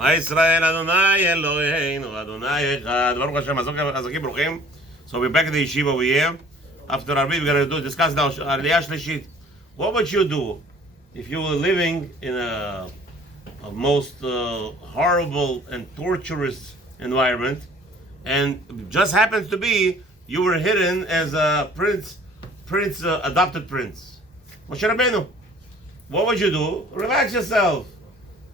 Ma Israel Adonai Eloheinu Adonai Echad. Baruch Hashem. Azakim Bruchim. So we're back at the yeshiva over here. After Arvit, we're going to discuss now Aliya Shlishit. What would you do if you were living in a most horrible and torturous environment, and just happens to be you were hidden as a adopted prince? Moshe Rabbeinu. What would you do? Relax yourself.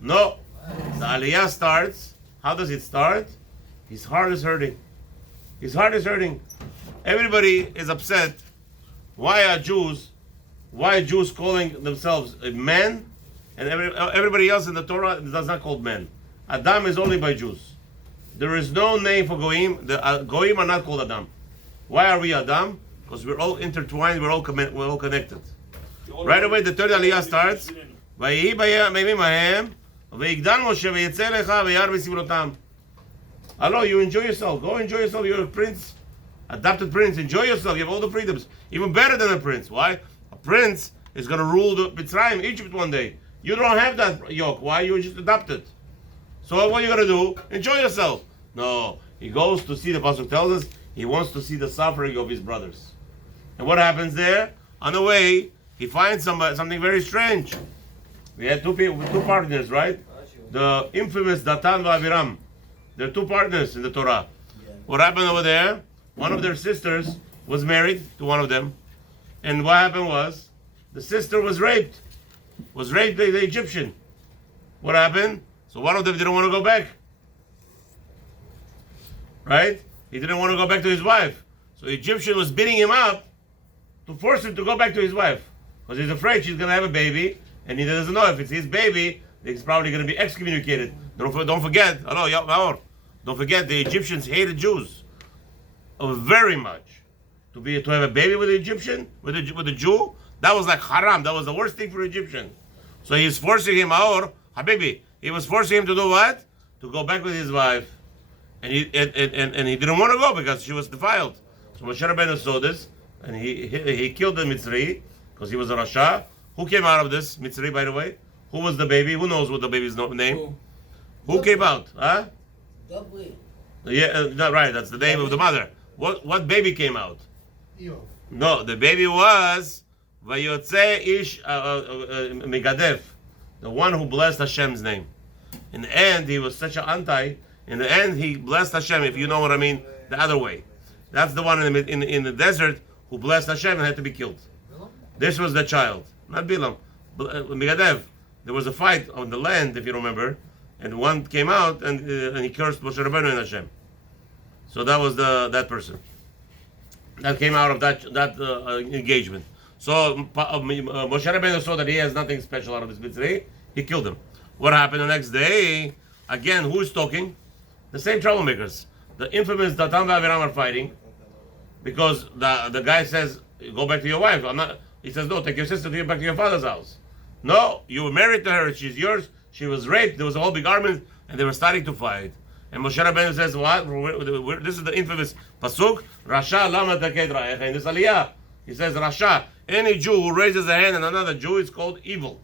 No. The Aliyah starts. How does it start? His heart is hurting. His heart is hurting. Everybody is upset. Why are Jews calling themselves men, and everybody else in the Torah does not call men? Adam is only by Jews. There is no name for Goyim. The Goyim are not called Adam. Why are we Adam? Because we're all intertwined. We're all connected. Right away, the third Aliyah starts. ויהי בימים ההם, ויגדל משה ויצא לך וירא בסבלותם. Hello, you enjoy yourself. Go enjoy yourself. You're a prince, adopted prince. Enjoy yourself. You have all the freedoms. Even better than a prince. Why? A prince is going to rule the Mitzrayim, Egypt one day. You don't have that yoke. Why? You were just adopted. So what are you going to do? Enjoy yourself. No. He goes to see, the Pasuk tells us, he wants to see the suffering of his brothers. And what happens there? On the way, he finds something very strange. We had two partners, right? The infamous Datan and Aviram. There are two partners in the Torah. Yeah. What happened over there? One of their sisters was married to one of them. And what happened was, the sister was raped. Was raped by the Egyptian. What happened? So one of them didn't want to go back. Right? He didn't want to go back to his wife. So the Egyptian was beating him up to force him to go back to his wife. Because he's afraid she's going to have a baby. And he doesn't know if it's his baby, he's probably going to be excommunicated. Don't forget, don't forget the Egyptians hated Jews very much. To have a baby with the Egyptian, with a Jew, that was like haram. That was the worst thing for an Egyptian. So he's forcing him, Habibi, he was forcing him to do what? To go back with his wife. And he didn't want to go because she was defiled. So Moshe Rabbeinu saw this, and he killed the Mitzri because he was a Rasha. Who came out of this Mitzri, by the way? Who was the baby? Who knows what the baby's name? Who came out? Huh? Yeah, right. That's the name of the mother. What baby came out? No, the baby was Vayotze Ish Megadef, the one who blessed Hashem's name. In the end, he was such an anti. In the end, he blessed Hashem. If you know what I mean, the other way. That's the one in the desert who blessed Hashem and had to be killed. This was the child. Not Bilam, Megadev. There was a fight on the land, if you remember, and one came out and he cursed Moshe Rabbeinu and Hashem. So that was that person that came out of that engagement. So Moshe Rabbeinu saw that he has nothing special out of his mitzvah. He killed him. What happened the next day? Again, who is talking? The same troublemakers. The infamous Datan and Aviram are fighting because the guy says, "Go back to your wife." He says, "No, take your sister back to your father's house." No, you were married to her. She's yours. She was raped. There was a whole big argument, and they were starting to fight. And Moshe Rabbeinu says, "What? This is the infamous pasuk, Rasha lama taked ra'echa." In this Aliyah, he says, "Rasha, any Jew who raises a hand on another Jew is called evil."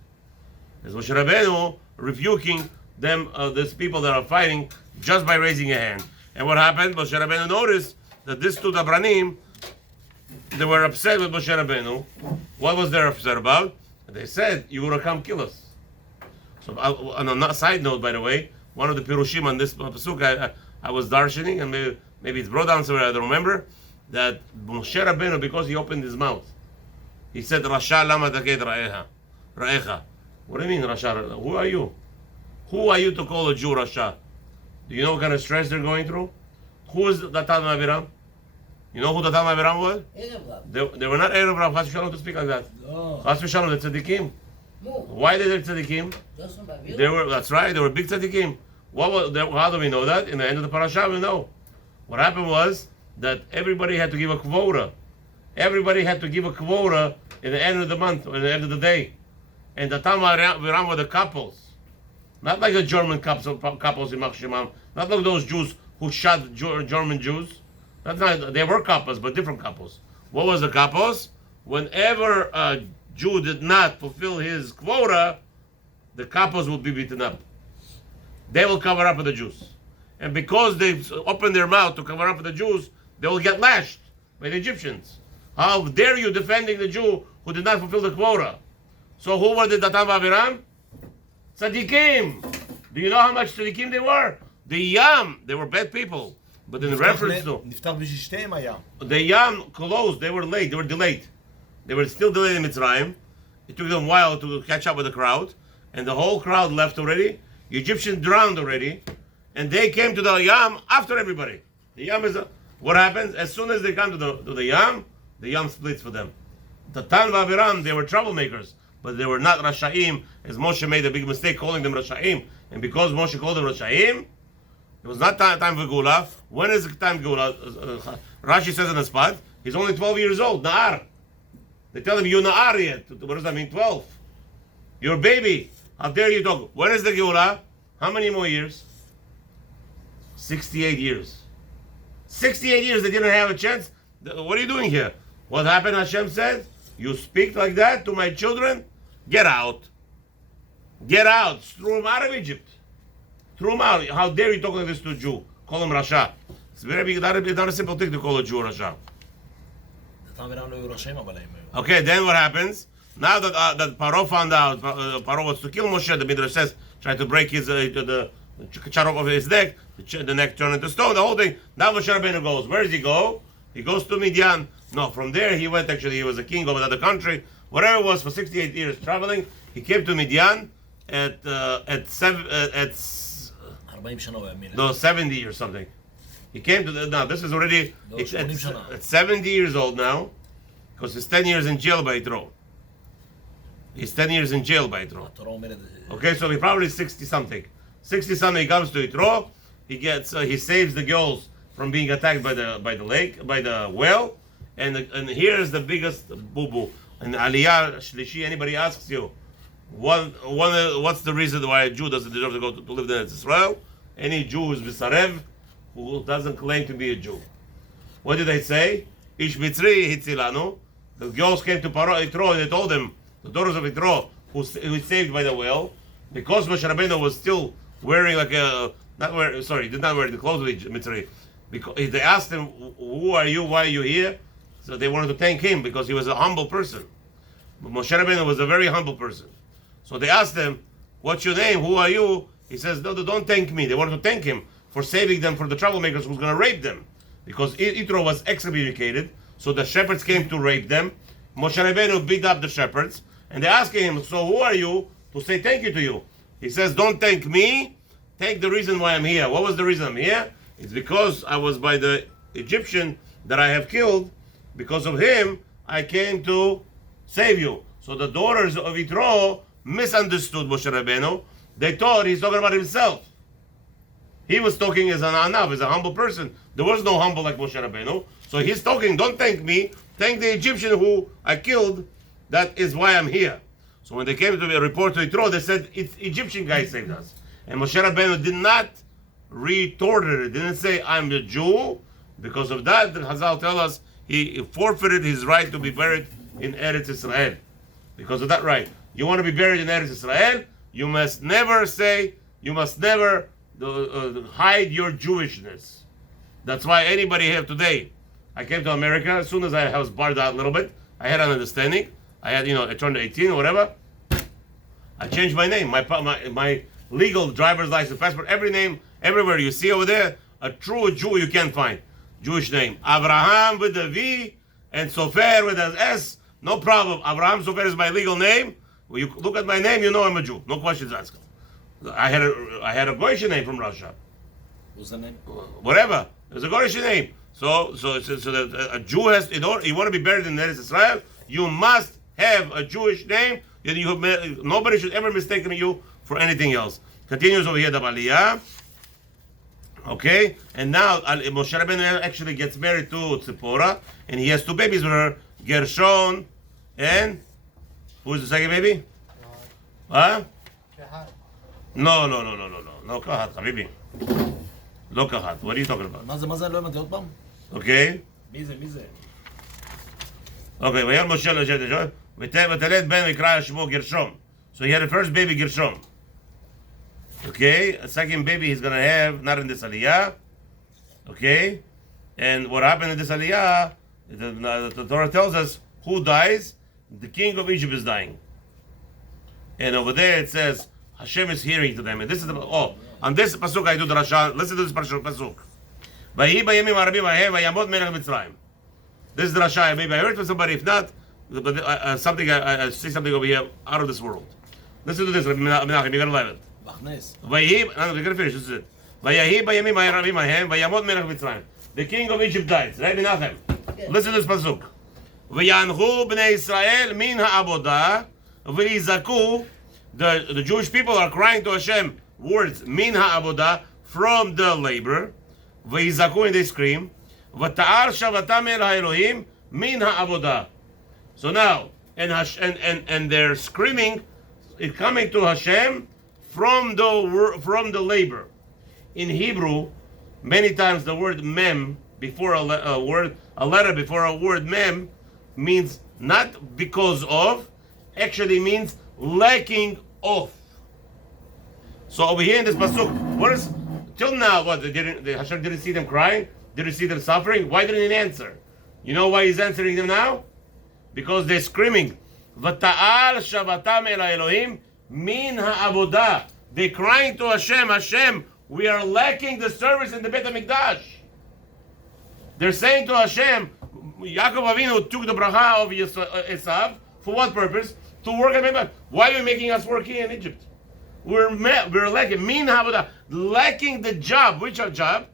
As Moshe Rabbeinu rebuking them, these people that are fighting, just by raising a hand. And what happened? Moshe Rabbeinu noticed that these two Dabranim, they were upset with Moshe Rabbeinu. What was they upset about? They said, "You will come kill us." So on a side note, by the way, one of the Pirushim on this pasuk, I was darshaning, and maybe it's brought down somewhere, I don't remember, that Moshe Rabbeinu, because he opened his mouth, he said, "Rasha lama taked ra'echa." What do you mean, Rasha? Who are you? Who are you to call a Jew Rasha? Do you know what kind of stress they're going through? Who is Datan and Aviram? You know who Datan and Aviram was? They were not Erev Rav, Chas v'shalom, to speak like that. No. Chas v'shalom, the tzaddikim. No. Why did they tzaddikim? That's right, they were big tzaddikim. How do we know that? In the end of the parasha, we know. What happened was that everybody had to give a quota. Everybody had to give a quota in the end of the month, or in the end of the day. And Datan and Aviram were the couples. Not like the German couples in Machshimam. Not like those Jews who shot German Jews. They were couples, but different couples. What was the couples? Whenever a Jew did not fulfill his quota, the couples would be beaten up. they will cover up for the Jews. And because they opened their mouth to cover up for the Jews, they will get lashed by the Egyptians. How dare you defending the Jew who did not fulfill the quota? So who were the Datan v'Aviram? Tzaddikim. Do you know how much tzaddikim they were? The Yam, they were bad people. But in reference to... the Yam closed, they were late, they were delayed. They were still delayed in Mitzrayim. It took them a while to catch up with the crowd. And the whole crowd left already. The Egyptians drowned already. And they came to the Yam after everybody. The Yam is... what happens? As soon as they come to the Yam splits for them. The Datan v'Aviram, they were troublemakers. But they were not Rashaim, as Moshe made a big mistake calling them Rashaim. And because Moshe called them Rashaim, it was not time for Geula. When is the time Geula? Rashi says on the spot, he's only 12 years old, Na'ar. They tell him, you're Na'ar yet. What does that mean, 12? You're a baby. How dare you talk? When is the Geula? How many more years? 68 years. 68 years they didn't have a chance. What are you doing here? What happened, Hashem said? You speak like that to my children? Get out. Get out. Throw him out of Egypt. Throw him out. How dare you talk like this to a Jew? Call him Rasha. It's very big. It's not a simple thing to call a Jew Rasha. Okay, then what happens? Now that Paro found out, Paro was to kill Moshe, the Midrash says, tried to break his, chop off his neck, the neck turned into stone, the whole thing. Now Moshe Rabbeinu goes. Where does he go? He goes to Midian. No, from there he went, actually, he was a king of another country. Whatever it was, for 68 years traveling, he came to Midian at 70 or something. He came to now this is already at 70 years old now, because he's 10 years in jail by Yitro. He's 10 years in jail by Yitro. Okay, so he probably 60 something. 60 something, he comes to Yitro. He gets he saves the girls from being attacked by the lake, by the well, and here's the biggest boo boo. And Aliya Shlishi, anybody asks you, what's the reason why a Jew doesn't deserve to go to live in Israel? Any Jew is Visarev, who doesn't claim to be a Jew. What did they say? Ish Mitzri Hitzilanu. The girls came to Yitro and they told them, the daughters of Yitro, who saved by the well, because Moshe Rabbeinu was still wearing like a, did not wear the clothes of Mitzri. Because they asked him, who are you, why are you here? So they wanted to thank him because he was a humble person. But Moshe Rabbeinu was a very humble person. So they asked him, what's your name, who are you? He says, no, don't thank me. They wanted to thank him for saving them from the troublemakers who was going to rape them. Because Yitro was excommunicated, so the shepherds came to rape them. Moshe Rabbeinu beat up the shepherds, and they're asking him, so who are you to say thank you to you? He says, don't thank me, thank the reason why I'm here. What was the reason I'm here? It's because I was by the Egyptian that I have killed. Because of him, I came to save you. So the daughters of Yitro misunderstood Moshe Rabbeinu. They thought he's talking about himself. He was talking as an anav, as a humble person. There was no humble like Moshe Rabbeinu. So he's talking, don't thank me, thank the Egyptian who I killed. That is why I'm here. So when they came to report to Yitro, they said, it's Egyptian guy saved us. And Moshe Rabbeinu did not retort it. Didn't say, I'm a Jew. Because of that, the Chazal tell us, he forfeited his right to be buried in Eretz Israel. Because of that right. You want to be buried in Eretz Israel, you must never hide your Jewishness. That's why anybody here today, I came to America, as soon as I was barred out a little bit, I had an understanding. I had, I turned 18 or whatever. I changed my name, my legal driver's license, passport, every name, everywhere you see over there, a true Jew you can't find. Jewish name. Abraham with a V and Sofer with an S. No problem. Abraham Sofer is my legal name. When you look at my name, you know I'm a Jew. No questions asked. I had a Goyish name from Russia. What's the name? Whatever. There's a Goyish name. So that a Jew has, in order, you want to be buried in Eretz Israel, you must have a Jewish name. Nobody should ever mistake you for anything else. Continues over here, the Aliya. Okay, and now Moshe Rabbeinu actually gets married to Tzipporah, and he has two babies with her, Gershon, and who is the second baby? Huh? No, Kahat, Habibi. No Kahat, what are you talking about? Okay. Okay, ויהיה משה לשבת, ותלד בן ויקרא שמו גרשום. So he had the first baby, Gershom. Okay, a second baby he's gonna have, not in this Aliyah. Okay, and what happened in this Aliyah? The Torah tells us who dies. The king of Egypt is dying, and over there it says Hashem is hearing to them. And this is on this pasuk I do the Rasha. Listen to this pasuk. Vayhi bayamim harabim hahem vayamot melech Mitzrayim. This is the Rasha. Maybe I heard from somebody. If not, but something I see something over here out of this world. Listen to this, Rabbi Menachem. You gotta love it. Vayhi, we're gonna finish. This is it. Vayhi bayamim harabim hahem vayamot melech Mitzrayim. The king of Egypt died. Rabbi Menachem. Listen to this pasuk. V'yanchu bnei Israel min ha'avodah v'yizaku. The Jewish people are crying to Hashem words min ha'avodah, from the labor. V'yizaku, and they scream. V'ta'ar shavatam el ha'elohim min ha'avodah. So now, and they're screaming, it's coming to Hashem from the labor. In Hebrew, many times the word mem before a letter before a word mem means not because of, actually means lacking of. So over here in this pasuk, what is till now? What Hashem didn't see them crying? Didn't see them suffering? Why didn't he answer? You know why he's answering them now? Because they're screaming, "V'ta'al shavatam el Elohim min ha'avodah." They're crying to Hashem, Hashem, we are lacking the service in the Beit HaMikdash. They're saying to Hashem, Yaakov Avinu took the bracha of Esav for what purpose? To work at Mikdash. Why are you making us work here in Egypt? We're lacking min ha'avodah, lacking the job. Which job?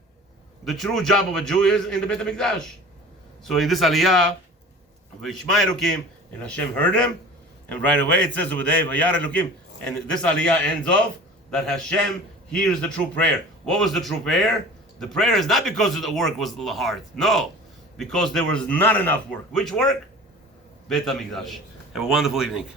The true job of a Jew is in the Beit HaMikdash. So in this Aliyah, V'yishma Elokim, and Hashem heard him, and right away it says over there, V'yar Elokim, and this Aliyah ends off that Hashem hears the true prayer. What was the true prayer? The prayer is not because the work was hard. No, because there was not enough work. Which work? Beit HaMikdash. Have a wonderful evening.